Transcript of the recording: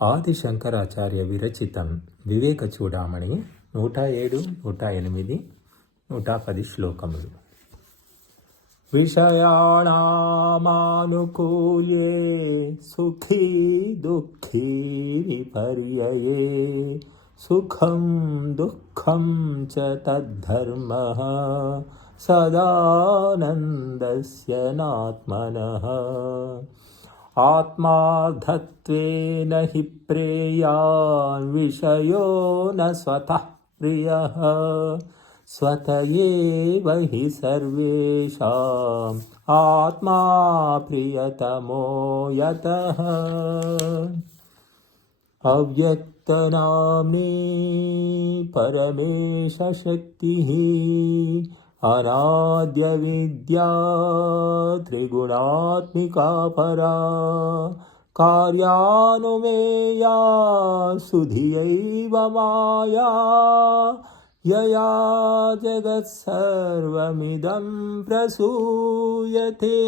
ఆదిశంకరాచార్య విరచితం వివేక చూడామణి 107, 108, 110 శ్లోకములు. విషయాణామానుకూల్యే సుఖీ దుఃఖీ విపర్యయే సుఖం దుఃఖం చ తద్ధర్మః సదానందస్య నాత్మనః. ఆత్మార్థత్వేన హి ప్రేయాన్ విషయో న స్వతః ప్రియః స్వత ఏవ హి సర్వేషాం ఆత్మా ప్రియతమో యతః. అవ్యక్తనామ్నే పరమేశ శక్తిః అనాద్య విద్యా త్రిగుణాత్మికా పరా కార్యానుమేయా సుధియైవ మాయా యయా జగత్సర్వమిదం ప్రసూయతే.